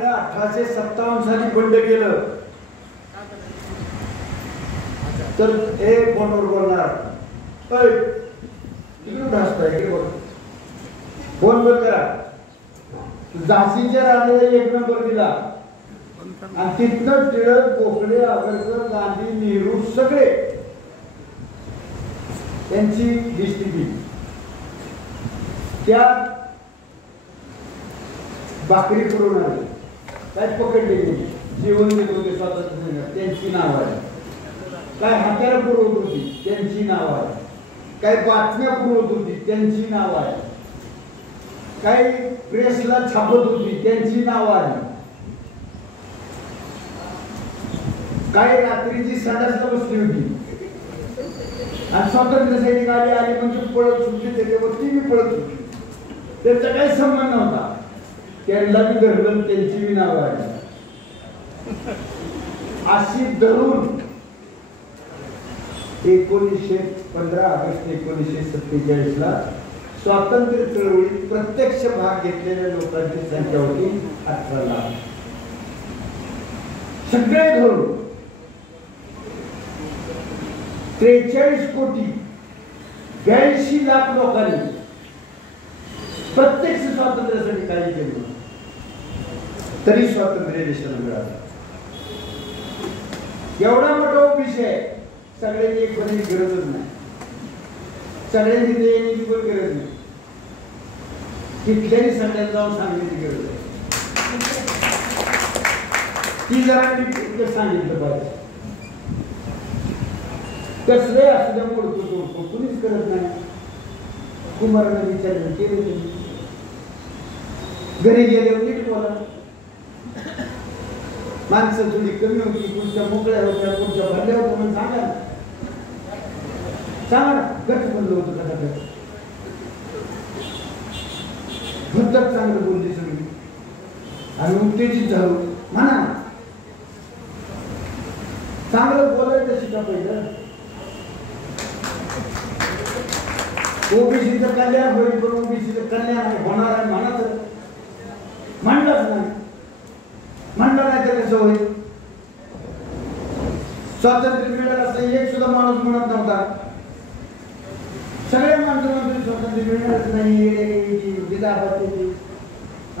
गांधीनं 1857 साली बंड केलं तर एक फोनवर बोलणार तिकडे ढासताय बघ फोन बंद करा झाशीच्या राणीला 1 नंबर दिला आणि तिथनं टिळक गोखले आगरकर गांधी नेहरू सगळे त्यांची दिसती त्या भाकरी करून आले काय पकडले गेली जेवण देत होते स्वातंत्र्य त्यांची नाव आहे काय हत्यारं पुरवत होती त्यांची नाव आहे काय बातम्या पुरवत होती त्यांची नाव आहे काय प्रेसला छापत होती त्यांची नाव आहे काय रात्रीची संडासला बसली होती आणि स्वातंत्र्य सैनिक आले म्हणजे पळत सुटली त्याच्यावरती मी पळत सुटली त्यांचा काही संबंध नव्हता त्यांना बी धरलं त्यांची बी नाव आहे अशी धरून 15 ऑगस्ट 1947 ला स्वातंत्र्य चळवळीत प्रत्यक्ष भाग घेतलेल्या लोकांची संख्या होती 18 लाख सगळे धरून 43 कोटी 82 लाख लोकांनी प्रत्यक्ष स्वातंत्र्यासाठी काही केलं तरी स्वातंत्र्य देशाला मिळालं एवढा मोठा विषय सगळ्यांनी एक बनायची गरजच नाही सगळ्यांनी ते येण्याची पण गरज नाही तिथल्याही सगळ्यांना जाऊन सांगण्याची गरज आहे ती जरा मी सांगितलं पाहिजे कसले असू द्या मोडतो तोडतो कुणीच करत नाही कुमारांना विचारलं केलं तुम्ही घरी गेल्यावर नीट बोला माणसं थोडी कमी होती पुढच्या मोकळ्या होत्या पुढच्या भरल्या होत्या म्हणून सांगा ना गट बनलं होतं कदाचित भरतच चांगलं बोलली सगळी आणि उत्तेजित झालो म्हणा चांगलं बोलायचं शिका पहिलं ओबीसीचं कल्याण होईल पण ओबीसीचं कल्याण होणार आहे म्हणा तर म्हणलंच नाही म्हणलं नाही तर कसं होईल स्वातंत्र्य मिळालं असं एक सुद्धा माणूस म्हणत नव्हता सगळे माणसं म्हणतो स्वातंत्र्य मिळणारच नाही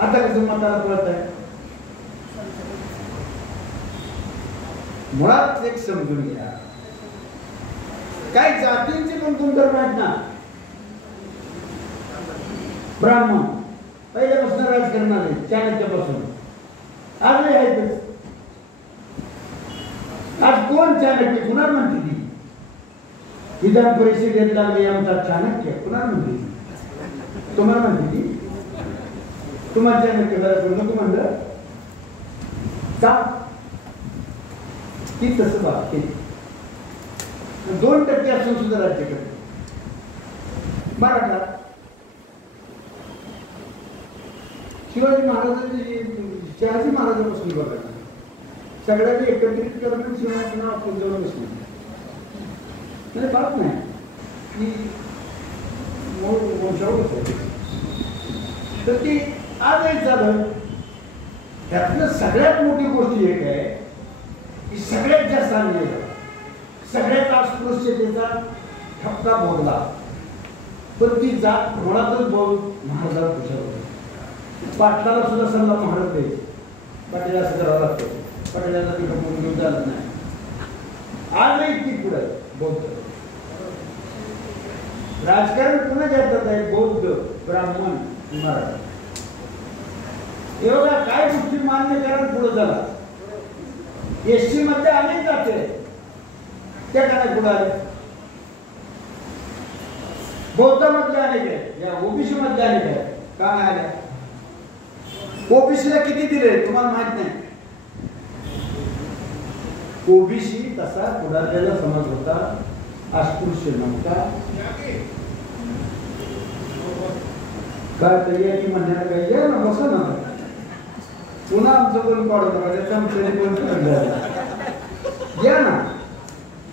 आता कसं मताला कळत आहे मुळात एक समजून घ्या काही जातींचे पण गुणधर्म आहेत ना ब्राह्मण पहिल्यापासून राजकारणात चाणक्यापासून आजही आहेतच आज कोण चाणक्य कुणाला म्हणते ती विधान परिषदेत लागले आमचा चाणक्य कुणाला म्हणते तुम्हाला म्हणते ती तुम्हाला चाणक्य नको म्हणलं का ती तसं वागते 2% असून सुद्धा राज्य करते मराठा शिवाजी महाराजांची शहाजी महाराजांपासून बघा सगळ्यांनी एकत्रित करून शिवाजी नाव आपण जवळ बसले नाही बात नाही की वंशावळच होते तर ती आजही झालं त्यातलं सगळ्यात मोठी गोष्ट एक आहे की सगळ्यात जास्त आणलेला सगळ्यात अस्पृश्यतेचा ठपका भोगला पण ती जात मुळातच बोल महाराजाला खुशाल होती पाटलाला सुद्धा सल्ला महाराज द्यायचे पाटील असं करावं लागतं पाटीलाला तिकडं बोलून घेऊन चालत नाही आजही ती पुढे बौद्ध राजकारण पुन्हा जातात आहे बौद्ध ब्राह्मण मराठा एवढ्या काय गोष्टी मान्य करा पुढे झाला एसटी मध्ये अनेक जाते त्या काय पुढे आले बौद्ध मध्ये अनेक आहे या ओबीसी मध्ये अनेक आहे का नाही आल्या ओबीसीला किती दिले तुम्हाला माहित नाही ओबीसी तसा पुढारलेला समाज होता अस्पृश्य नव्हता काय तरी म्हणण्याला काही या ना बसा ना पुन्हा आमचं पण पाडत राहायचं आमचं पण या ना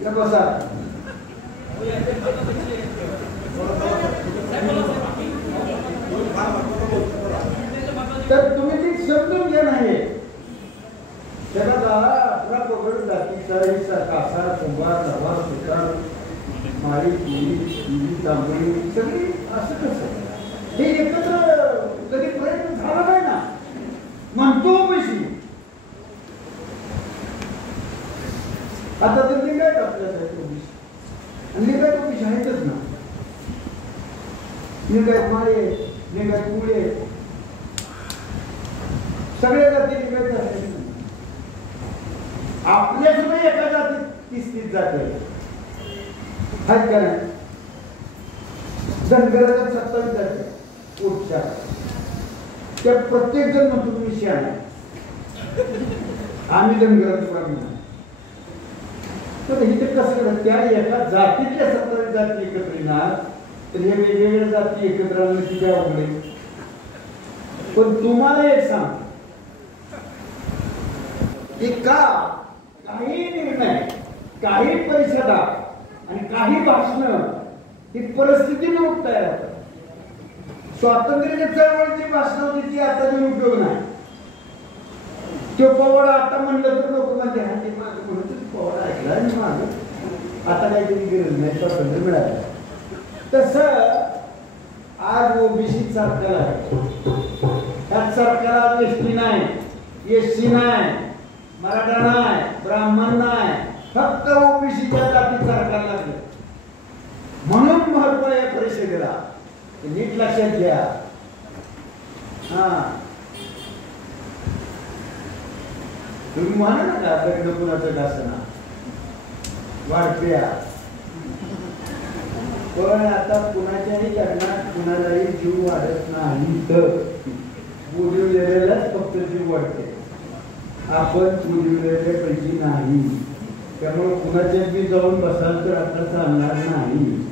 या बसा तर तुम्ही ती समजून घ्या नाही चाळीसचा कासा कुंभार नवा सुतार माळी मुली तांबडी सगळी असं कसं हे एकत्र कधी प्रयत्न झाला नाही ना म्हणतो पैसे आता तर लिंगायत आपल्यासाठी ओबीसी आणि लिंगायत ओबीसी आहेतच ना लिंगायत माळे लिंगायत मुळे सगळ्या जाती लिंगायत आहेत आपल्या सुद्धा एका जातीत 30-30 जाती आहेत का नाही धनगराच्या 27 जाती उठच्या त्या प्रत्येक जण म्हणतो तुम्ही शियाळ आम्ही धनगराचं प्रमाण तर इथे कसं करत त्या एका जातीतल्या 27 जाती एकत्र येणार तर हे वेगवेगळ्या जाती एकत्र आणून किती अवघड आहे पण तुम्हाला एक सांग की का काही निर्णय काही परिषदा आणि काही भाषण ही परिस्थितीने तयार होतात स्वातंत्र्याच्या चळवळीची भाषण होती ती आता जो उपयोग नाही तो पवाडा आता म्हणलं तर लोक म्हणते हा ते माझं म्हणून पवाडा ऐकला आणि माझं आता काही तरी गरज नाही स्वातंत्र्य मिळालं तसं आज ओबीसी सरकार आहे त्या सरकारात एसटी नाही एससी नाही मराठा नाही ब्राह्मण नाही फक्त ओबीसीच्या जाती सरकार लागले म्हणून महत्व या परिषदेला नीट लक्षात घ्या हा तुम्ही म्हणा ना का लग्न कुणाचं असना वाढत्या पण आता कुणाच्याही लग्नात कुणालाही जीव वाढत नाही तर बोलवलेल्यालाच फक्त जीव वाढते आपण बोलवलेल्यापैकी नाही त्यामुळे कुणाच्यात बी जाऊन बसाल तर आता चालणार नाही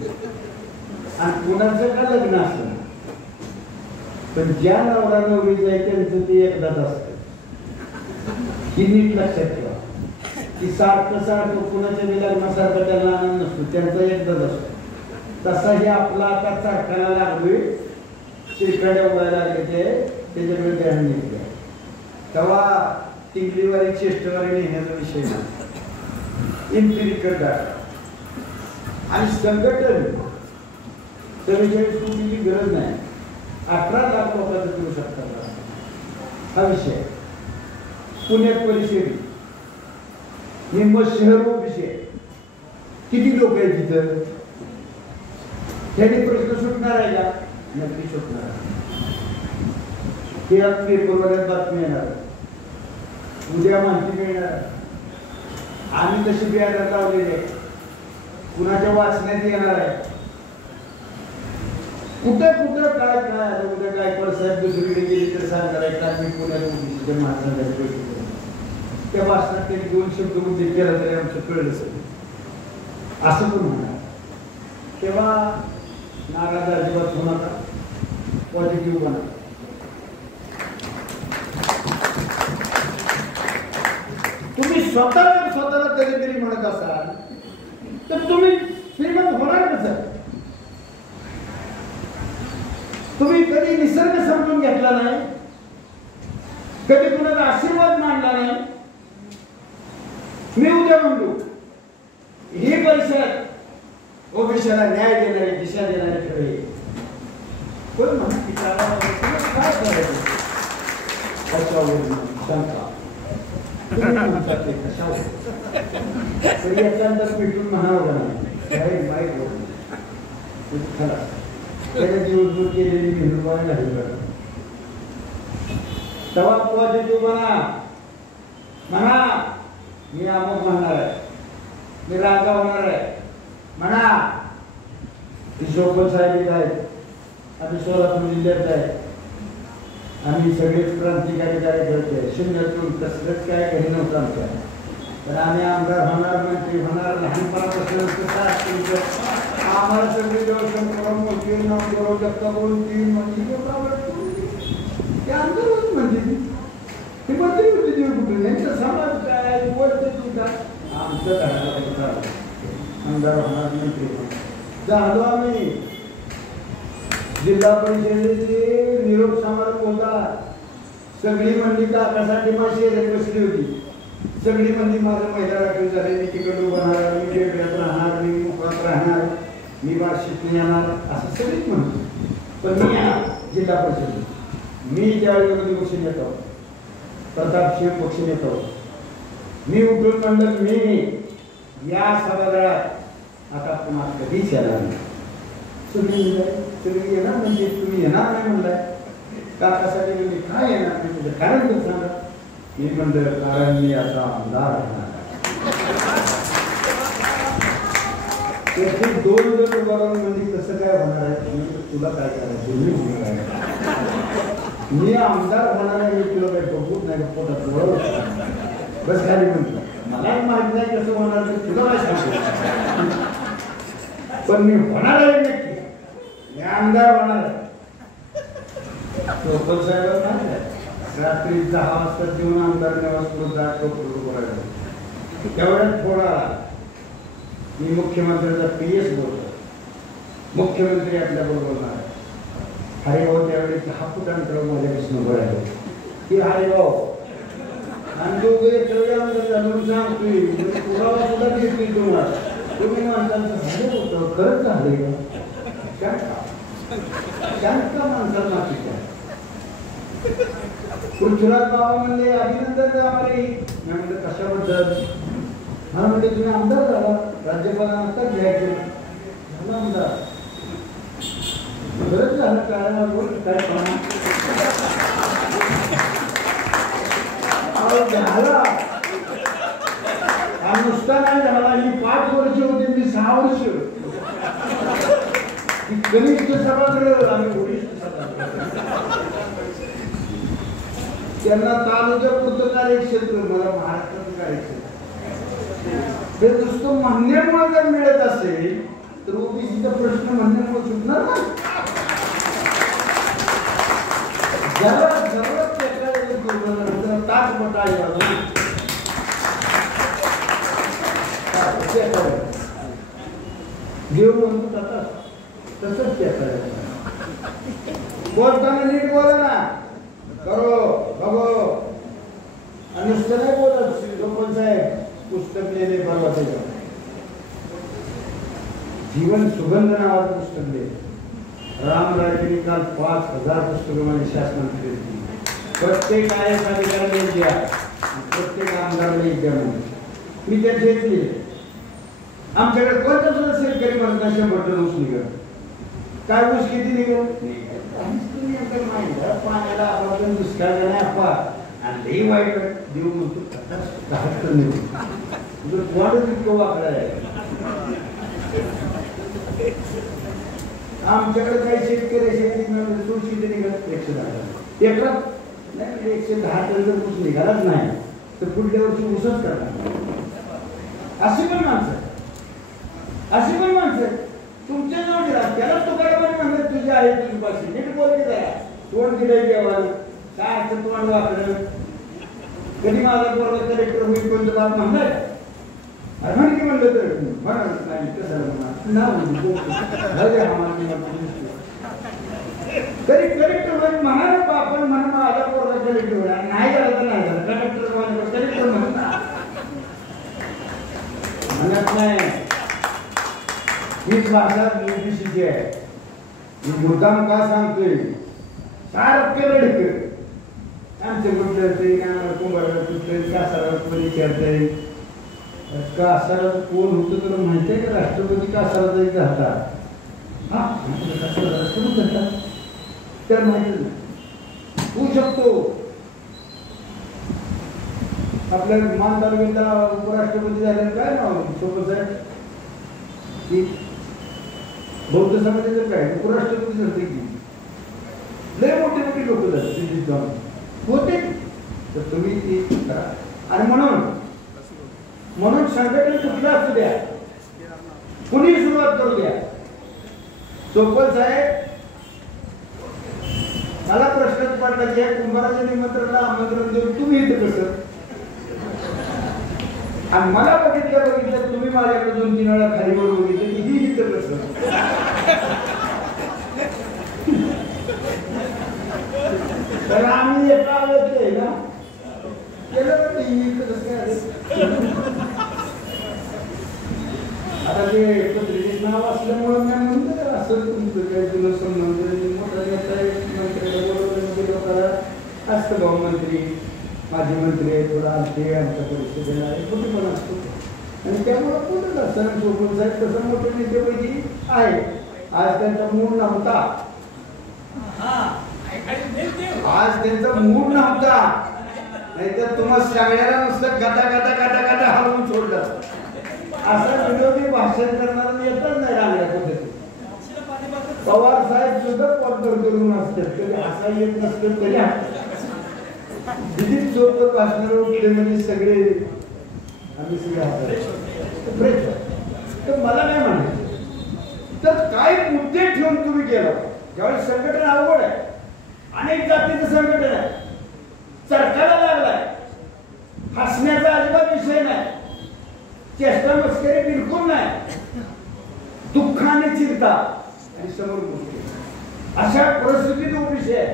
आणि कुणाचं का लग्न असतं पण ज्या नवरा नवरीचं आहे त्यांचं ते एकदाच असतं ही नीट लक्षात ठेवा की सारखं सारखं कुणाच्या बी लग्नासारखं त्यांना आनंद नसतो त्यांचा एकदाच असतो तसा हे आपला आता चारखाना लागलोय श्रीखंड उभायला लागले ते त्याच्याकडे ध्यान घेतलं तेव्हा टिंगलीवारी चेष्टवारी नेण्याचा विषय नाही इम्पिरिकल डाटा आणि संघटन तुमची गरज नाही 18 लाख लोकांचं करू शकतात हा विषय पुण्यात परिषद निम्म शहर विषय किती लोक आहेत तिथं त्यांनी प्रश्न सुटणार आहे का नक्की सुटणार ते पेपरवर बातमी येणार उद्या माहिती मिळणार आम्ही तशी बियाणं लावलेली आहे कुणाच्या वाचण्यात येणार आहे कुठं कुठं काय काय उद्या काय साहेब दुसरीकडे गेली तर सांगणार आहे का मी पुण्यात महाराष्ट्रात त्या वाचनात त्यांनी 2 शब्द उद्योग केला तरी आमचं कळलं सगळं असं पण म्हणणार तेव्हा नाराज अजिबात होऊ नका पॉझिटिव्ह बना तुम्ही स्वतःला कधीतरी म्हणत असाल तर तुम्ही श्रीमंत होणार कसं तुम्ही कधी निसर्ग समजून घेतला नाही कधी कुणाचा आशीर्वाद मानला नाही मी उद्या म्हणतो ही परिषद ओबीसीला न्याय देणारी दिशा देणारी खरे कोण म्हणते काय करायचं शंका भेटून म्हणावं त्याच्या दिवसभर केलेली मेहनत नाही तेव्हा पॉझिटिव्ह म्हणा मी अमुक म्हणणार आहे मी राजा होणार आहे म्हणा शोभन साहेब आहेत आम्ही सोलापूर जिल्ह्यात आहे आम्ही सगळेच क्रांतिकारी कार्यकर्ते आहे शून्यातून कसलंच काय काही नव्हतं आमच्या तर आम्ही आमदार होणार मंत्री होणार लहानपणापासून कसं असतं आम्हाला सगळे दर्शन करून मोठी नाव दत्ता बोलतील म्हणजे ते आमचं म्हणते ते मंत्री होते देव कुठे यांचा समाज काय वरते तुझा आमचं काय आमदार होणार मंत्री झालो आम्ही जिल्हा परिषदेचे निरोप समारंभ होता सगळी मंडळी काकासाठी माझी बसली होती सगळी मंदी माझं महिला राखीव झाले, मी तिकडून उभा राहणार, मी वेगळ्यात राहणार, मी मुखात राहणार, मी बार्शीत नाही येणार असं सगळीच म्हणतो. पण मी येणार जिल्हा परिषद. मी ज्यावेळी विरोधी पक्ष नेतो, प्रतापसिंह पक्ष नेतो, मी उठून म्हणलं मी या सभागृहात आता पुन्हा कधीच येणार नाही. तुम्ही येणार म्हणजे तुम्ही येणार नाही म्हणलाय काकासाठी, मी काय येणार नाही म्हणजे कारण तर सांगा. मी म्हणलं कारण मी आता आमदार होणार. दोन जण उभारून म्हणजे कसं काय होणार आहे, तुला काय करायचं, मी होणार आहे, मी आमदार होणार आहे, मी तुला काही बघूच नाही पोटात बस खाली म्हटलं. मलाही माहित नाही कसं होणार ते, तुला काय सांगतो, पण मी होणार आहे नक्की, मी आमदार होणार आहे. टोपल साहेब रात्री 10 वाजता जेवण आमदार निवास करायला तेवढ्यात थोडा मी मुख्यमंत्र्यांचा PS बोलतो. मुख्यमंत्री आपल्या बरोबर आहे. हरिभाऊ त्यावेळी 10 फूट अंतरावर माझ्यापासून उभं राहिले की हरिभाऊ आणि दोघे सांगतोय पुरावा सुद्धा घेतली तुम्हाला, तुम्ही माणसांचं झालं होतं, खरंच झालं का माणसाला माफी. पृथ्वीराज बाबा म्हणले अभिनंदन आम्हाला. मी म्हणलं कशाबद्दल. हा म्हणजे तुम्ही आमदार झाला, राज्यपालांना घ्यायचे झाला आमदार. खरंच झालं काय झाला हा नुसता नाही झाला. ही 5 वर्ष होती, मी 6 वर्ष. कनिष्ठ सभागृह आम्ही वरिष्ठ सभागृह. त्यांना तालुक्यापुरतं कार्यक्षेत्र, मला महाराष्ट्राचं कार्यक्षेत्र. हे नुसतं म्हणण्यामुळे जर मिळत असेल तर ओबीसीचा प्रश्न म्हणण्यामुळे सुटणार ना. जरा ताक बटाळी देव म्हणतो तसंच बोलताना नीट बोला ना, करो बघो आणि नुसतं नाही बोलत. लोकन साहेब पुस्तक लिहिले परवाचे जीवन सुगंध नावाचं पुस्तक लिहिले. रामराजेंनी काल 5000 पुस्तकं माझ्या शासनाने दिली. प्रत्येक IAS अधिकाऱ्याला द्या, प्रत्येक आमदाराला द्या म्हणून मी त्या घेतली. आमच्याकडे कोणता सुद्धा शेतकरी म्हणता 100 टन ऊस निघत. काय ऊस किती निघत पाण्याला आपण दुष्काळ नाही आपा आणि लई वाईट देऊ म्हणतो. वाढत इतकं वाकडं आहे. आमच्याकडे काही शेतकरी शेती किती निघत 110 एकरात नाही. 110 टन जर ऊस निघालाच नाही तर पुढल्या वर्षी ऊसच करणार. अशी पण माणसं तुमच्या जवळ राहत. त्याला तुकारामाने म्हणत तुझी आहे तुझी पाशी नीट बोलते जरा. तोंड दिलंय देवाला काय असं तोंड वापरलं. कधी माझा पोरगा कलेक्टर होईल कोणतं बाप म्हणणार म्हण की म्हणलं तर म्हणत नाही कसं तरी कलेक्टर होईल म्हणाल बाप म्हण माझा पोरगा कलेक्टर होईल. नाही झालं तर नाही झालं कलेक्टर म्हणत नाही. हीच भाषा UPCची आहे. मी मुद्दाम का सांगतोय सारखं लढक आमचे कुठलं कुंभार कुठलं कासारात कोणी विचारतंय. कासारात कोण होतं तुला माहिती आहे का? राष्ट्रपती कासारात जातात. हा राष्ट्रपती जातात तर माहिती होऊ शकतो. आपल्या मान तालुक्याला उपराष्ट्रपती झाले काय नाव सोबत साहेब बौद्ध समाजाचं काय उपराष्ट्रपती झाले की लय मोठी लोक दिल्लीत जाऊन होते. तर तुम्ही ती करा. आणि म्हणून संघटन कुठलं असू द्या, कुणी सुरुवात करू द्या. सोपल साहेब मला प्रश्नच पडला की कुंभाराच्या निमंत्रणाला आमंत्रण देऊन तुम्ही इथं कसं. आणि मला बघितलं तुम्ही माझ्याकडे 2-3 वेळा खाली वर बघितलं की ही इथं कसं. तर आम्ही एका वेळेस ना केलं आता ते पत्रिकेत नाव असल्यामुळे मी म्हणतो असं तुमचं काय तुला संबंध मोठा नेता आहे मंत्र्याला बोलवलं गेलो करा असतं भाऊ मंत्री माझे मंत्री आहे थोडा आलते आमच्या परिषदेला कुठे पण असतो आणि त्यामुळे कुठं असतं सोबत साहेब तसं मोठे नेतेपैकी आहे. आज त्यांचा मूड नव्हता आज त्यांचा मूड नव्हता नाहीतर तुम्हाला सगळ्याला नुसतं गदा गदा गदा गदा हलवून सोडलं असं विरोधी भाषण करणारा येतच नाही राहिल्या पद्धती. पवार साहेब सुद्धा पॉटर करून असतात कधी असा येत नसतं तरी किती सोबत भाषणावर उठले म्हणजे सगळे आम्ही सगळे तर मला काय म्हणायचं तर काय मुद्दे ठेवून तुम्ही केलं ज्यावेळी संघटन अवघड आहे अनेक जातीचं संघटन आहे सरकारला लागलाय हसण्याचा अजिबात विषय नाही चेष्टा मस्करी बिलकुल नाही दुःखाने चिंता आणि समोर गोष्टी अशा परिस्थितीत ओबीसी आहे.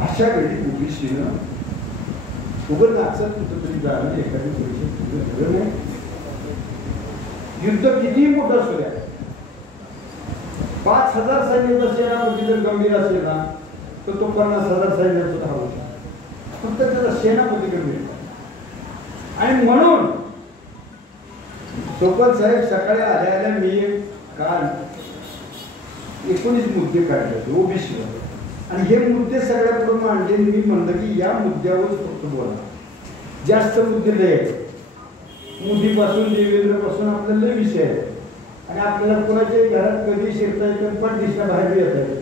अशा वेळी ओबीसीनं उघड नाचत कुठंतरी जाणं एखादी परिषद नाही. युद्ध कितीही मोठं असू द्या 5,000 सैन्याचा सेनापती जर गंभीर असेल ना तर तो 50,000 सैन्याचा सुद्धा होऊ शकतो फक्त त्याचा सेनापती गंभीर आणि म्हणून सोपत साहेब सकाळी आल्या मी काल 19 मुद्दे काढले ओबीसी आणि हे मुद्दे सगळ्या पुढे मांडले. मी म्हणलं की या मुद्द्यावर फक्त बोला जास्त मुद्दे द्यायचे मोदीपासून देवेंद्रपासून आपल्याला लय विषय आहे आणि आपल्याला कोणाच्याही घरात कधी शिरता येतं पण दिशा बाहेर येत आहे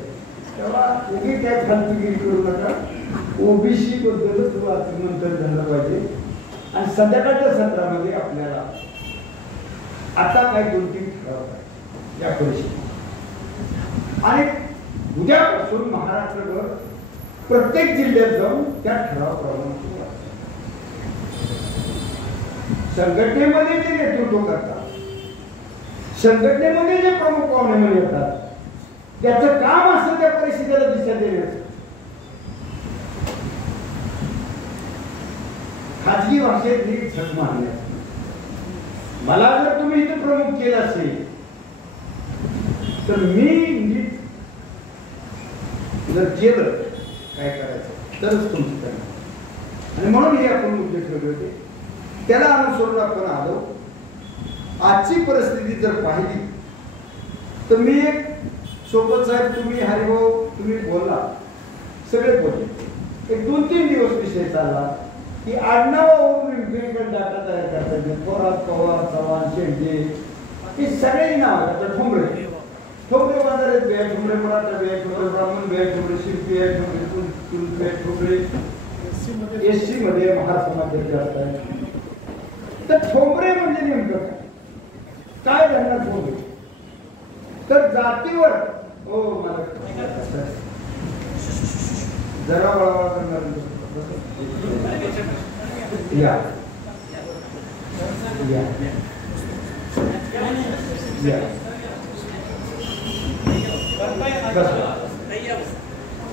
तेव्हा उगी काय फालतूगिरी करू नका. ओबीसी बद्दलच मंथन झालं पाहिजे आणि संध्याकाळच्या सत्रामध्ये आपल्याला आता काय 2-3 ठराव या परिषदेत आणि उद्यापासून महाराष्ट्रभर प्रत्येक जिल्ह्यात जाऊन त्या ठरावाप्रमाणे संघटनेमध्ये जे नेतृत्व करतात संघटनेमध्ये जे प्रमुख पाहुणे म्हणून येतात त्याचं काम असतं त्या परिषदेला दिशा देण्याचं. खाजगी भाषेत नीट झक मारण्याचं मला जर तुम्ही इथे प्रमुख केलं असेल तर मी नीट जर केलं काय करायचं तरच तुमचं करणार आणि म्हणून हे आपण मुद्दे ठेवले होते त्याला अनुसरून आपण आलो. आजची परिस्थिती जर पाहिली तर मी एक सोबत साहेब तुम्ही हरिभाऊ तुम्ही बोलला सगळे बोलले एक 2-3 दिवस विषय चालला की आडनावावरून वेगवेगळे डाटा तयार करतात पोरात पवार चव्हाण शेंडे हे सगळे नाव आहेत. ठोंबरे ठोंबरे बाजारात बॅग ठोंबरे मराठा बॅग ठोंबरे ब्राह्मण बॅग ठोंबरे शिल्पी bag Thombre bag Thombre SC मध्ये महार समाजाचे असतात. तर ठोंबरे म्हणजे नेमकं काय घडणार ठोंबरे तर जातीवर हो मला जरा वळवा करणार या या या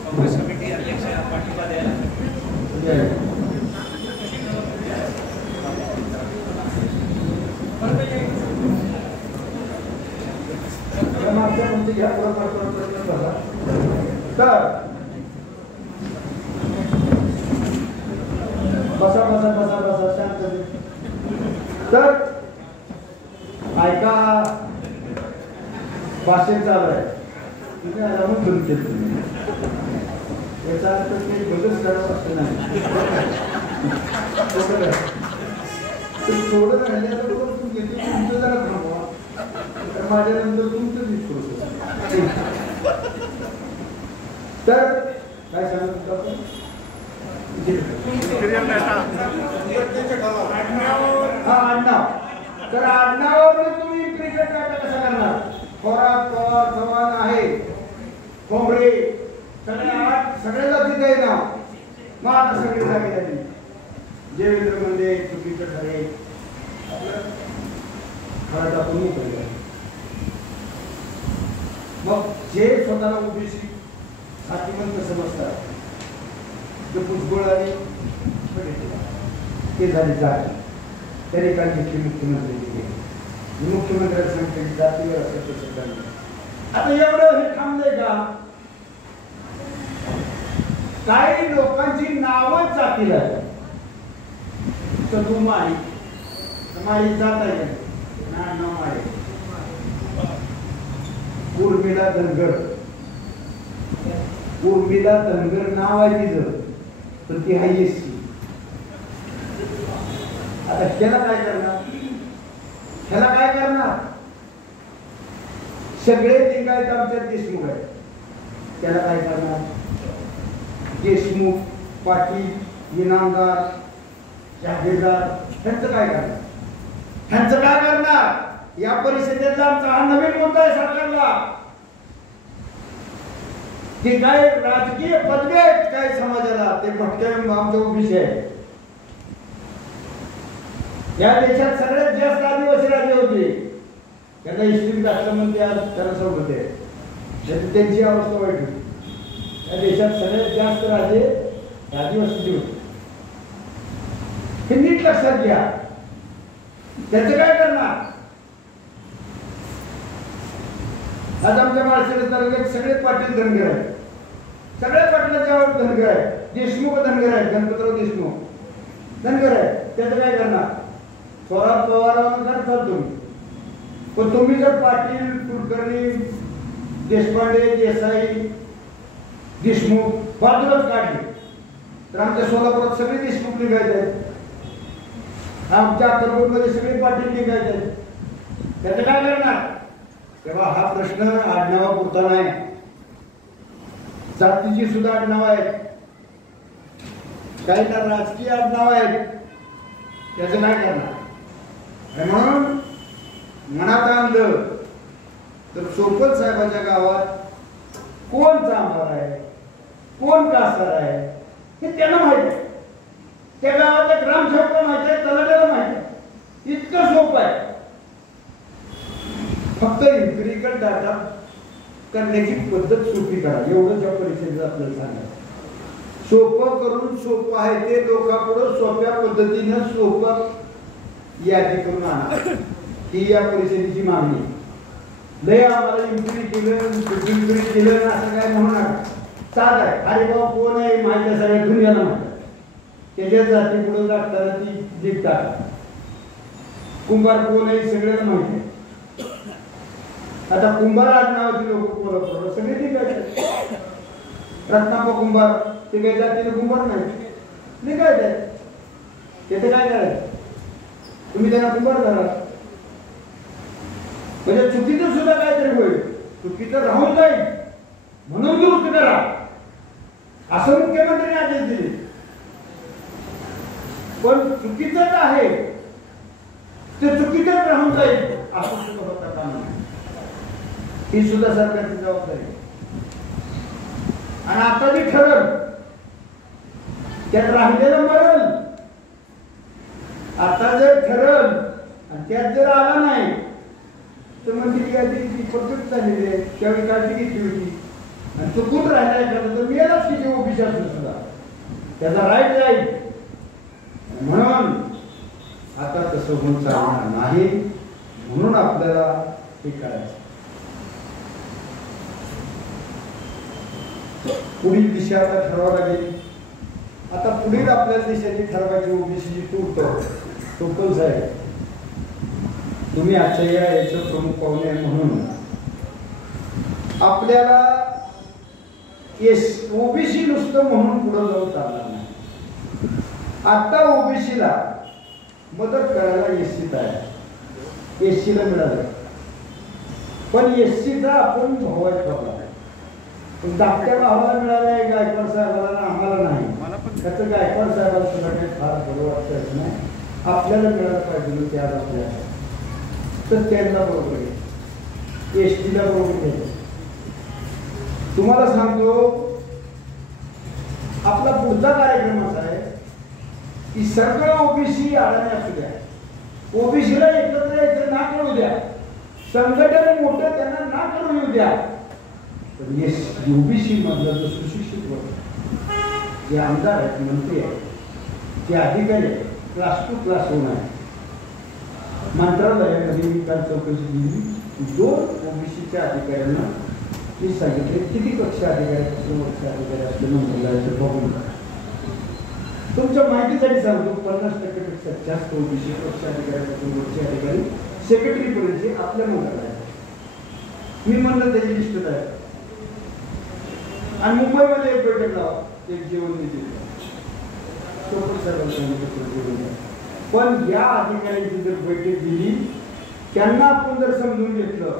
कमिटी अध्यक्षाला पाठिंबा द्यायला बसा बसा बसा बसा शांत तर ऐका भाषण चालू आहे याचा अर्थ काही बदल करावं असं नाही थोडं राहिल्याबरोबर तू घेतो तुमचं जरा थांबवा तर माझ्यानंतर तुमचं दिसतो तर काय सांगत होता आडनाव तर आडनावावर तुम्ही क्रिकेट नाटक कसं करणार थोरात पवार चव्हाण आहे ठोंबरे सगळ्या जातीत आहे ना मग आता सगळे जागे झाली देवेंद्र मध्ये चुकीचं झाले खरं आपण मोकळे मग जे स्वतःला ओबीसी साथीमंत समजतात ते भुजबळ आणि ते झाले जाती. तरी काय घेतली मुख्यमंत्र्यांनी केली. मुख्यमंत्र्यांनी सांगते जातीवर असं तसं झालं. आता एवढं हे थांबलंय का? काही लोकांची नावच जातीला आहे. सदुमाई माळी जात आहे ना माळी. उर्मिला धनगर, उर्मिला धनगर नाव आहे तिचं, तर ती आहे एससी. आता ह्याला काय करणार? ह्याला काय करणार? सगळे लिंगायत आमच्यात देशमुख आहे, त्याला काय करणार? देशमुख, पाटील, इनामदार, जागीरदार ह्यांचं काय करणार? ह्यांचं काय करणार? या परिषदेतला आमचा हा नवीन मुद्दा आहे सरकारला की काय राजकीय पदवी आहेत काय समाजाला ते भटक्या आमचा विषय आहे. या देशात सगळ्यात जास्त आदिवासी राजे होते, त्यांना इस्टिम राष्ट्रमंत्री आज त्यांना सोबत आहे, त्यांची अवस्था वाईट होती. या देशात सगळ्यात जास्त राजे आदिवासी होते, हे नीट लक्षात घ्या. त्याचं काय करणार? आज आमच्या माळशिरस तालुक्यात सगळे पाटील धनगर आहेत, सगळ्या पाटलाच्या धनगर आहेत, देशमुख धनगर आहेत, गणपतराव देशमुख धनगर आहेत. त्याचं काय करणार? स्वराज पवारांना करतात तुम्ही, पण तुम्ही जर पाटील, कुलकर्णी, देशपांडे, देसाई, देशमुख बाजूलाच काढले तर आमच्या सोलापुरात सगळे देशमुख निघायचे आहेत, आमच्या अक्कलकोटमध्ये सगळे पाटील निघायचे आहेत. त्याचं काय करणार? तेव्हा हा प्रश्न आडनावापुरता नाही, जातीची सुद्धा आडनाव आहेत, काही ना राजकीय आडनाव आहेत. त्याचं काय करणार? म्हणून मनात आणलं तर चोपल साहेबांच्या गावात कोण जांभर आहे, कोण कासार आहे हे त्यांना माहिती आहे. त्या गावातल्या ग्रामसेवकाला माहिती आहे, तलाट्याला माहिती आहे. इतकं सोपं आहे. फक्त इम्पिरिकल डाटा करण्याची पद्धत सोपी करा, एवढंच या परिषदेत आपल्याला सांगायचं. सोपं करून सोपं आहे ते लोकांपुढे सोप्या पद्धतीनं सोपं यादी करून आणा, ही या परिषदेची मागणी. लय आम्हाला इम्पिरिक केलं असं काय म्हणू नका. साध आहे. अरे बाबा कोण आहे माहिती आहे, सगळ्या दुनियाला माहिती आहे. त्याच्या जाती पुढे लागताना ती लिखतात. कुंभार कोण आहे सगळ्यांना माहिती आहे. आता कुंभार आडनावाची लोक कोल्हापूरला सगळे निघायचे. रत्नाप्पा कुंभार ते काही जातीने कुंभार नाही निघायचे. त्याचं काय करायचं? तुम्ही त्यांना कुंभार धरा, म्हणजे चुकीचं सुद्धा काहीतरी होईल, चुकीचं राहून जाईल म्हणून दुरुस्त करा असं मुख्यमंत्र्यांनी आदेश दिले. पण चुकीचंच आहे ते चुकीचंच राहून जाईल असं सुद्धा होता कामा नये. ही सुद्धा सरकारची जबाबदारी. आणि आता जे ठरल त्यात राहिलेलं मरल. आता जर ठरल आणि त्यात जर आला नाही तर म्हणजे ती परफेक्ट झालेली आहे, त्यावेळी काळजी घेतली होती आणि चुकून राहिला एखादा तर मिळालाच की ओबीसी असून सुद्धा त्याचा राईट जाईल. म्हणून आता तसं होऊन चालणार नाही. म्हणून आपल्याला हे करायचं. पुढील दिशा आता ठरवावी लागेल. आता पुढील आपल्या देशाची ठरवायची ओबीसीची टोकल साहेब, तुम्ही आजच्या याचं प्रमुख पाहुणे म्हणून आपल्याला ओबीसी नुसतं म्हणून पुढे जाऊन चालणार नाही. आता ओबीसीला मदत करायला एससी आहे, एससीला मिळालं, पण एससीचा आपण भावायचा प्रकार आहे. पण धाकट्या भावाला मिळाला आहे गायकवाड साहेबाला, आम्हाला नाही. त्याचं गायकवाड साहेबाला सुद्धा काही फार बरं वाटतं नाही. आपल्याला मिळालं पाहिजे त्याला आपल्याला तर त्यांना बरोबर आहे, एसटीला बरोबर आहे. तुम्हाला सांगतो आपला पुढचा कार्यक्रम असा आहे की सगळं ओबीसी अडाणी असू द्या, ओबीसीला एकत्र यायचं ना करू द्या, संघटन मोठं त्यांना ना करू येऊ द्या. पण ओबीसी मधलं जो सुशिक्षित वर्ग, जे आमदार आहेत, मंत्री आहेत, जे अधिकारी आहेत, क्लास 2 क्लास 1 आहे. मंत्रालयामध्ये मी काल चौकशी केली. 2 ओबीसीच्या अधिकाऱ्यांना मी सांगितले किती कक्ष अधिकाऱ्यापासून वक्ष अधिकारी असते मंत्रालयाचं बघून करा. तुमच्या माहितीसाठी सांगतो 50% पेक्षा जास्त ओबीसी कक्ष अधिकाऱ्यापासून वक्ष अधिकारी सेक्रेटरीपर्यंतचे आपल्या मंत्रालयात. मी म्हणलं त्याची लिस्ट आहे. आणि मुंबईमध्ये एक बैठक लावा, एक जेवण दिली पण या अधिकाऱ्यांची जर बैठक दिली त्यांना आपण जर समजून घेतलं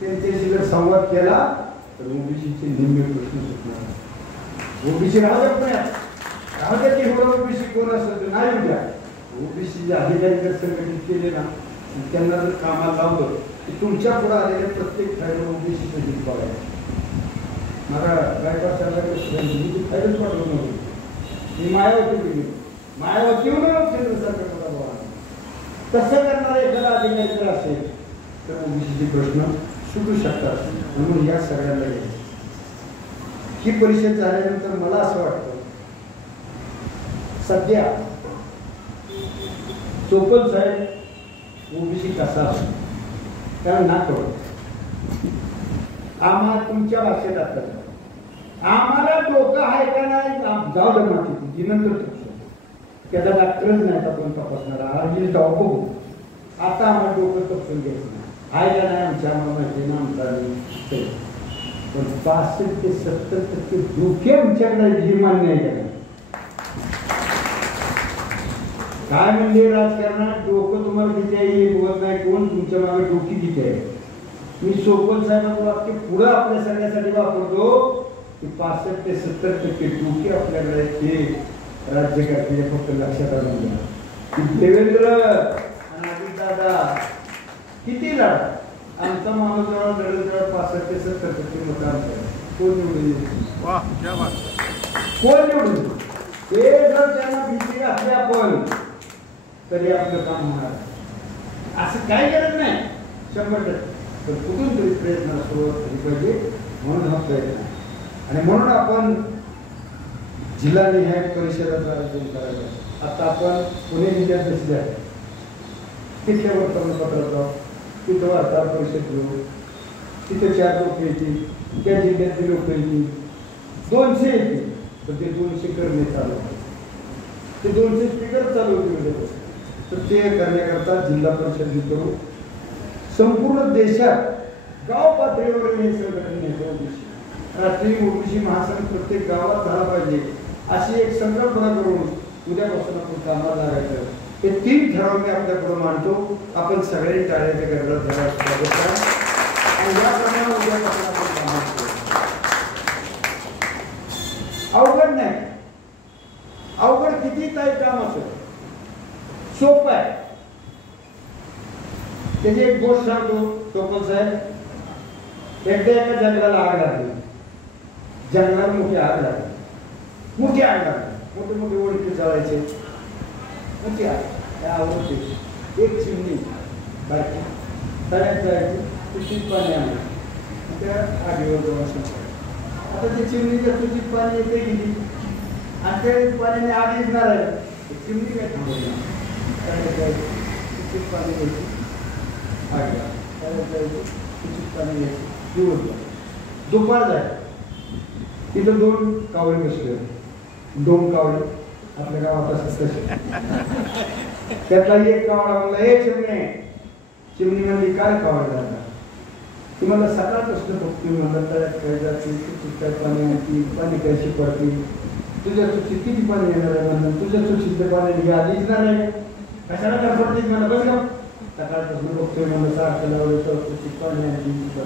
त्यांच्याशी जर संवाद केला तर ओबीसीचे निम्मे प्रश्न सुटणार. ओबीसी राहू द्या पुण्यात राहू द्या की हो ओबीसी कोण असेल तर नाही उद्या ओबीसी अधिकारी जर संघटित केले ना त्यांना जर कामाला लावलं की तुमच्या पुढे आलेल्या प्रत्येक फायदा ओबीसी संघटित बघायला. मला बायपास मी फायदाच पाठवत नव्हती. मी मायावती मायावती केंद्र सरकारचा तसं करणारा एखादा अधिकारी जर असेल तर ओबीसीचे प्रश्न सुटू शकतात. म्हणून या सगळ्यांना ही परिषद झाल्यानंतर मला असं वाटतं सध्या चोपल साहेब ओबीसी कसा असतो त्याला ना कळत. आम्हाला तुमच्या भाषेत आता आम्हाला डोकं आहे का नाही जाऊ दे माहिती नंतर त्याचा डॉक्टरच नाही आपण तपासणार आधी जाऊ बघू. आता आम्हाला डोकं तपसून घ्यायचं नाही आहे का नाही आमच्या आम्हाला माहिती ना आमचा पण 65 ते 70% डोके आमच्याकडे ही मान्य आहे का काय म्हणजे राजकारणात डोकं तुम्हाला किती आहे बोलत नाही कोण तुमच्या मागे डोकी किती आहे. मी सोपल साहेबांचं वाक्य पुढं आपल्या सगळ्यासाठी वापरतो की 65 ते 70% डोके आपल्याकडे ते राज्यकर्ते फक्त लक्षात आणून घ्या की देवेंद्र आणि अजितदादा किती लढा आमचा माणूस लढत 65 ते 70% मतांतर कोण निवडून कोण निवडून ते जर त्यांना भीती असली आपण तरी आपलं काम होणार असं काही गरज नाही 100%. पण कुठून तरी प्रयत्न सुरुवात झाली पाहिजे म्हणून हा प्रयत्न आहे. आणि म्हणून आपण जिल्हानिहाय परिषदाचं आयोजन करायचं. आता आपण पुणे जिल्ह्यात बसले आहे तिथल्या वर्तमानपत्रात जाऊ तिथं वार्ताहर परिषद घेऊ तिथे 4 लोक येतील त्या जिल्ह्यातले लोक येतील 200 येतील तर ते 200 करणे चालू ते 200 स्पीकर चालू होते. तर ते करण्याकरता जिल्हा परिषद करू संपूर्ण देशात गाव पातळीवर हे संघटन रात्री ओबीसी महासंघ प्रत्येक गावात झाला पाहिजे अशी एक संकल्पना करून उद्यापासून आपण कामाला लागायचं. हे 3 ठराव मी आपल्याकडे मांडतो. आपण सगळ्यांनी टाळ्याच्या गरजा धरायला आणि या प्रमाणे उद्यापासून आपण कामाला अवघड नाही. अवघड किती काही काम असेल सोपं आहे. त्याची एक गोष्ट सांगतो टोपल साहेब एकदा एका जंगलाला आग लागली. जंगलात मोठी आग लागली मोठी आग लागली मोठे मोठे ओळखी जळायचे मोठी आग त्या आवडते एक चिमणी बारकी तळ्यात जायची तुझीत पाणी आणलं त्या आगीवर जाऊन आता ती चिमणीच्या तुझीत पाणी येते गेली आणि त्या पाण्याने आग निघणार आहे चिमणी काय थांबवली तळ्यात जायची तुझीत पाणी घ्यायची आग तळ्यात जायची तुझीत पाणी घ्यायची दिवसभर दुपार जायचं तिथं 2 कावळे बसले होते. 2 कावळे आपल्या गावात असत तसे त्यातला एक कावळा म्हणला हे चिमणी म्हणजे काय कावळ जाता तुम्हाला सकाळपासून बघतो म्हणलं तळ्यात काय जाते काय पाणी आणते पाणी कशी पडते तुझ्या चुकीत किती पाणी येणार आहे म्हणलं तुझ्या चुकीत पाणी आधीच नाही आहे कशाला काय पडते मला बस का सकाळपासून बघतोय म्हणलं सारखं लावलं तर चुकीत पाणी आणते.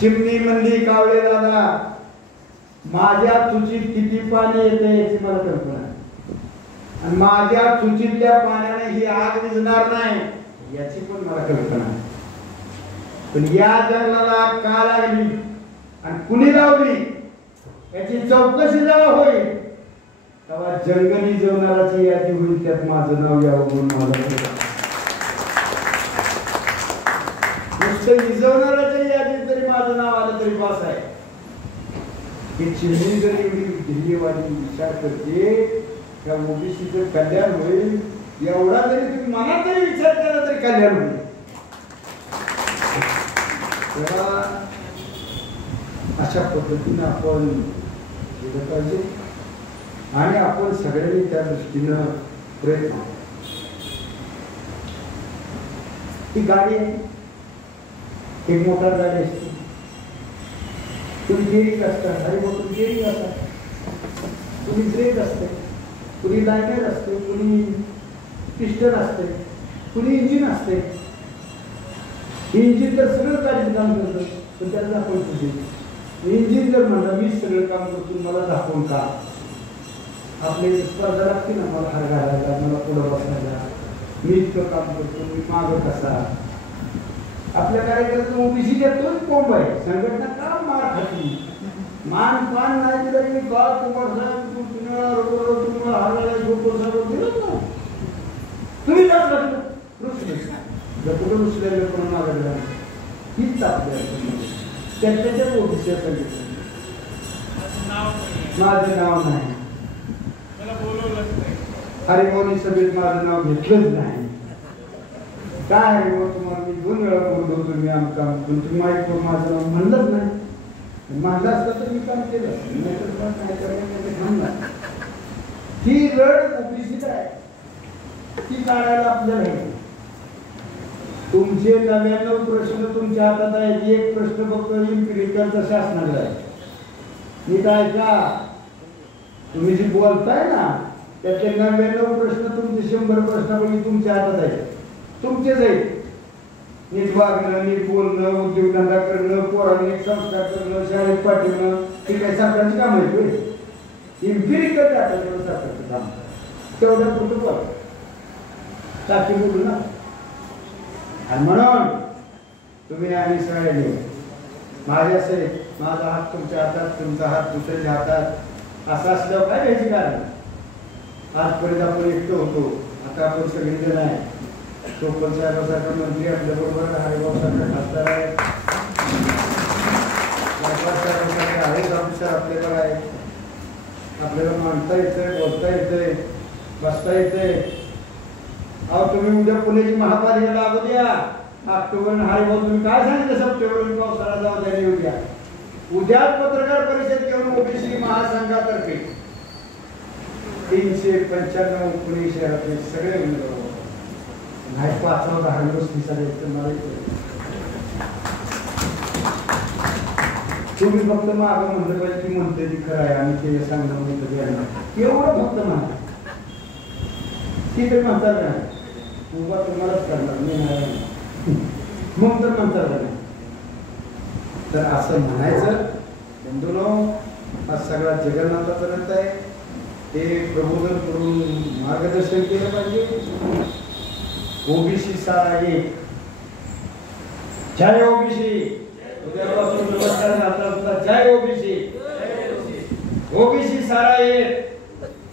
चिमणी म्हणली कावळे दादा माझ्या चुकीत किती पाणी येते याची मला कल्पना आहे आणि माझ्या चुकीतल्या पाण्याने ही आग विझणार नाही याची पण मला कल्पना आहे. पण या जंगलाला का लागली आणि कुणी लावली याची चौकशी जेव्हा होईल तेव्हा जंगली जेवणाराची यादी होईल त्यात माझं नाव यावं म्हणून मला नुसतं विजवणाराच्या यादीत जरी माझं नाव आलं तरी पास आहे. ही चिमणी जरी एवढी ध्येयवादी विचार करते त्या ओबीसीचं कल्याण होईल एवढा जरी तुम्ही मनात जरी विचार केला तरी कल्याण होईल. तेव्हा अशा पद्धतीने आपण केलं पाहिजे आणि आपण सगळ्यांनी त्या दृष्टीनं प्रयत्न. ही गाडी आहे, एक मोटार गाडी असते, तुम्ही गेरिंग असतात, आणि मग तुम्ही गेरिंग असतात, कुणी ब्रेक असते, कुणी लायनर असते, कुणी पिस्टन असते, कुणी इंजिन असते. इंजिन तर सगळं गाडीचं काम करतं, पण त्याला दाखवून तुझे इंजिन जर म्हणलं मीच सगळं काम करतो मला दाखवून का. आपली स्पर्धा लागते ना, मला हार घालायला, मला पुढं बसायला, मी इतकं काम करतो, मी मागं कसा. आपल्या कार्यकर्त्यात ओबीसीच्या तोच कोंब आहे. संघटना का मार खाती, मान पान नाही दिलं की का कुमार साहेब तुम्हाला हारायला गोकुळ साहेब दिलं ना तुम्ही जात लागलं जर कुठं रुसलेलं पण मागं हीच आपल्या त्याच्या ओबीसी संघटना. माझं नाव नाही, हरिमोनी सभेत माझं नाव घेतलंच नाही. काय हरिमो तुम्हाला मी 2 वेळा बोललो होतो, मी आमचं पण तुम्ही माहीत माझं नाव म्हणलंच नाही. म्हणलं असतं तर मी काम केलं, नाही तर ही रड ओबीसीत आहे, ती काढायला आपल्याला. तुमचे 99 प्रश्न तुमच्या हातात आहेत, एक प्रश्न फक्त इम्पिरिकलचा शासनाला आहे. मी काय का तुम्ही जे बोलताय ना त्याचे 99 प्रश्न तुमचे 100 प्रश्नापैकी तुमच्या हातात आहेत, तुमचेच आहेत. नीट वागणं, नीट बोलणं, उद्योगधंदा करणं, पोरांना नीट संस्कार करणं, शाळेत पाठवणं, हे काही सरकारची काम आहे. इम्पिरिकल डाटा तेवढं सरकारचं काम, तेवढं कुठं बोल टाकी बोलू ना. आणि म्हणून तुम्ही आणि सगळ्यांनी माझ्या सहित माझा हात तुमच्या हातात, तुमचा हात दुसऱ्याच्या हातात असं असल्यावर काय घ्यायची कारण. आजपर्यंत आपण एकटं होतो, आता आपण सगळेजण आहे. चोपन साहेबांसारखा मंत्री आपल्या बरोबर, हरिभाऊ सारखा खासदार आहे, साहेबांसारखे आहेत ऑफिसर आपल्याकडे आहे. आपल्याला मांडता येतंय, बोलता येतंय, बसता येतंय. अहो तुम्ही उद्या पुण्याची महापालिका लागू द्या, ऑक्टोबर हरिभाऊ तुम्ही काय सांगितलं सप्टेंबर पावसाळा जाऊ द्या, येऊ द्या. उद्या पत्रकार परिषद घेऊन ओबीसी महासंघातर्फे 395 पुणे शहरातले सगळे उमेदवार नाही 5 हरिभाऊ दिवसाला मला तुम्ही फक्त मागं म्हणलं पाहिजे की म्हणते ती खरं आहे आणि ते सांगणं म्हणतं एवढं फक्त म्हणा. ती तर म्हणतात का उभा तुम्हालाच करणार मी नाही मग तर म्हणतात का नाही. तर असं म्हणायचं बंधूनो, हा सगळा जगन्नाथाचा रथ आहे, ते प्रबोधन करून मार्गदर्शन केलं पाहिजे. ओबीसी सारा एक, जय ओबीसी. उद्यापासून नमस्कार घातला सुद्धा जय ओबीसी. ओबीसी सारा एक,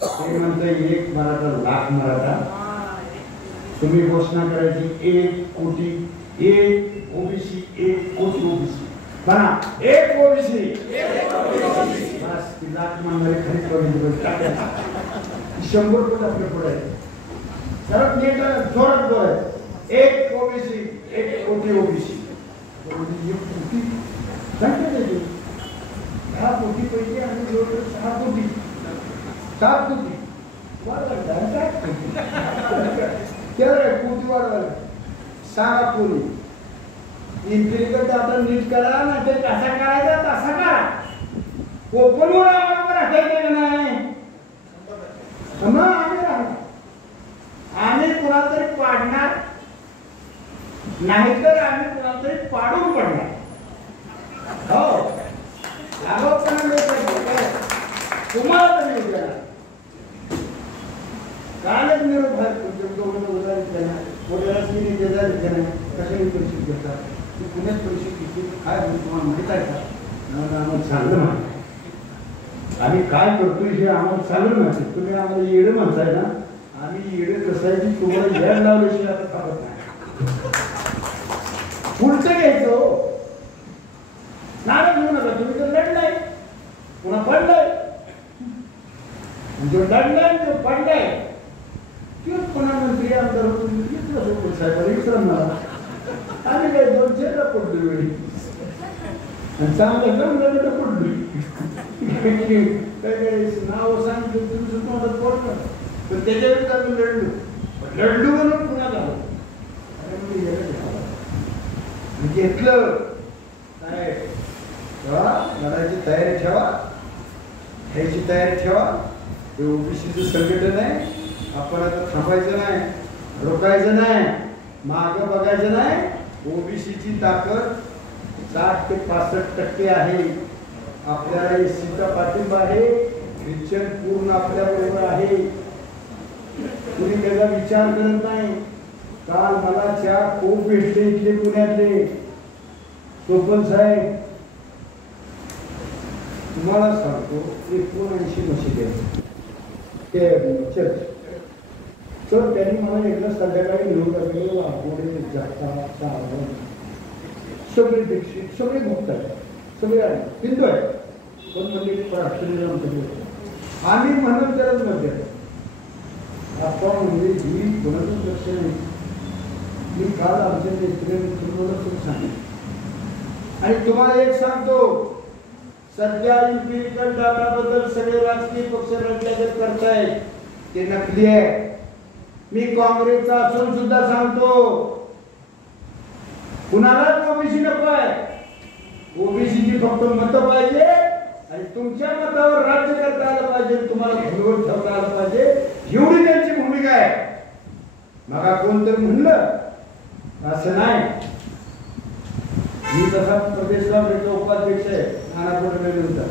ते म्हणतं 1 मराठा लाख मराठा. तुम्ही घोषणा करायची 1 कोटी 1 ओबीसी 1 कोटी ओबीसी म्हणा 1 ओबीसी बस. ती लाख मागणारे खरीच करून 100 कोटी आपल्या पुढे सरळ नीट जोरात बोलायचं 1 ओबीसी 1 कोटी ओबीसी. 10 कोटी पैकी आणि 6 कोटी 7 कोटी वाढवायला कोटी वाढवायला सांगा कोणी. इम्पिरिकल डाटा नीट करा ना, ते कसा करायचा तसा करा. ओपन वर राखायचं नाही. आम्ही कुणाला तरी पाडणार नाहीतर आम्ही कुणाला तरी पाडून पडणार. हो तुम्हाला तर नाही देणार. कालच निरोप कशाने परीक्षित घेतात, पुण्यात परीक्षित घेतली काय तुम्हाला माहित आहे का. आम्हाला चांगलं माहिती, आम्ही काय करतोय हे आम्हाला चांगलं माहिती. तुम्ही आम्हाला येडं म्हणताय ना, आम्ही येडं कसं आहे की तुम्हाला येड लावल्याशिवाय आता थांबत नाही. उलट घ्यायचं नाराज घेऊ नका. तुम्ही तर लढलाय पुन्हा पडलाय जो लढलाय जो पडलाय किंवा पुन्हा मंत्री आमदार होऊन साहेबांनी विचारून मला आम्ही काय 200 पडलो वेळी आणि चांगलं जमलं तर पडलो काय नाव सांगितलं तुमचं तोंडात पडलं तर त्याच्यावर आम्ही लढलो म्हणून पुन्हा झालो घेतलं काय लढायची तयारी ठेवा ह्याची तयारी ठेवा हे ओबीसीचं संघटन आहे आपण आता थांबायचं नाही रोकायचं नाही मागं बघायचं नाही ओबीसीची ताकद 60 ते 65% आहे आपल्याला एससीचा पाठिंबा आहे ख्रिश्चन पूर्ण आपल्या बरोबर आहे कुणी त्याचा विचार करत नाही काल मला 4 खूप भेटले इथले पुण्यातले सोपन साहेब तुम्हाला सांगतो 79 मशिदी ते चर्च तर त्यांनी मला एकदा संध्याकाळी निरोप केला पुढे जाता सगळे दीक्षित सगळे मुक्त आहेत सगळे आहे हिंदू आहे पण म्हणजे आम्ही म्हणून त्यालाच मध्ये आपण म्हणजे ही कोणाचंच लक्ष नाही मी काल आमच्या नेत्रीने सांगितलं आणि तुम्हाला एक सांगतो सध्या इम्पिरिकल डाटाबद्दल सगळे राजकीय पक्ष रटल्यागत करतायत ते नकली आहे मी काँग्रेसचा असून सुद्धा सांगतो कुणालाच ओबीसी नको आहे ओबीसीची फक्त मतं पाहिजे आणि तुमच्या मतावर राज्य करता आलं पाहिजे तुम्हाला भूमीवर ठेवता आलं पाहिजे एवढी त्यांची भूमिका आहे मग कोणतरी म्हणलं असं नाही मी तसा प्रदेश काँग्रेसचा उपाध्यक्ष आहे नानापूर होता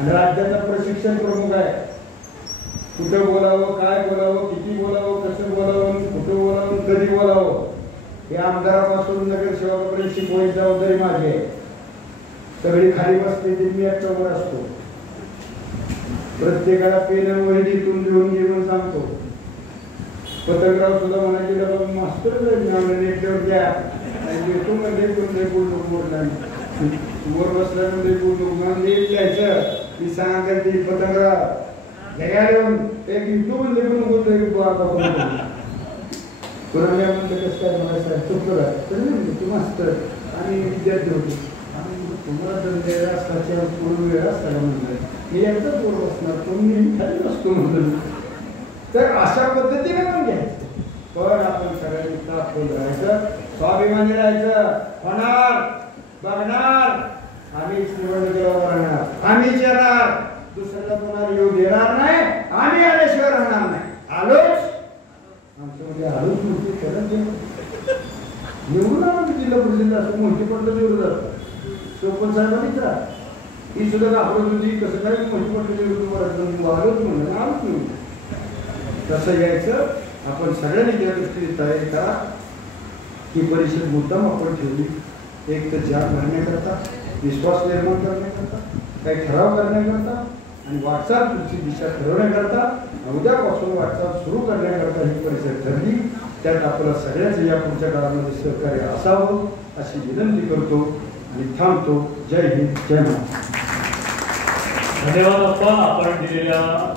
आणि राज्याचा प्रशिक्षण प्रमुख आहे कुठं बोलावं काय बोलावं किती बोलावं कसं बोलावं कुठं बोलावं कधी बोलावं हे आमदारापासून नगरसेवकापर्यंत शिकवायची जबाबदारी माझी आहे सगळी खाली बसते ती मी एकटावर असतो प्रत्येकाला पेन वहीतून लिहून घेऊन सांगतो पत्रकार सुद्धा म्हणायचे मास्तर द्या तू मध्ये कोणते बोललो बोलला वर बसल्यामध्ये बोललो म्हणजे द्यायचं मी सांगा ती पत्रकार घेऊन एक तू म्हणजे पण बोलतो पुराण्या म्हणलं कसं काय मला साहेब चुकलं तरी म्हणतो तू मास्तर आणि विद्यार्थी होते आणि तुम्हाला जर वेळ असताच्या पूर्ण वेळ असताना म्हणलं मी एकदाच बोल बसणार तुम्ही खाली बसतो म्हणलं तर अशा पद्धतीने पण घ्यायचं पण आपण सगळ्यांनी तापून राहायचं स्वाभिमानी राहायचं होणार बघणार आम्हीच निवडणुकीला राहणार आम्हीच येणार दुसऱ्याला कोणाला येऊ देणार नाही आम्ही आल्याशिवाय राहणार नाही आलोच आमच्या म्हणजे आलोच मोठी खरंच निवडून आलो जिल्हा परिषदेला असं मोठी पडलं विरोधात सोपन साहेबांनीच राहा ही सुद्धा घाबरत होती कसं काय मोठी पडलं विरोध आलोच म्हणलं आलोच म्हणून कसं यायचं आपण सगळ्यांनी त्या दृष्टीने तयारी करा ही परिषद मुद्दाम आपण ठेवली एक तर जाग भरण्याकरता विश्वास निर्माण करण्याकरता काही ठराव करण्याकरता आणि वाटचाल तुमची दिशा ठरवण्याकरता उद्यापासून वाटचाल सुरू करण्याकरता ही परिषद ठरली त्यात आपल्याला सगळ्यांचं या पुढच्या काळामध्ये सहकार्य असावं अशी विनंती करतो आणि थांबतो जय हिंद जय महाराष्ट्र धन्यवाद आपण दिलेल्या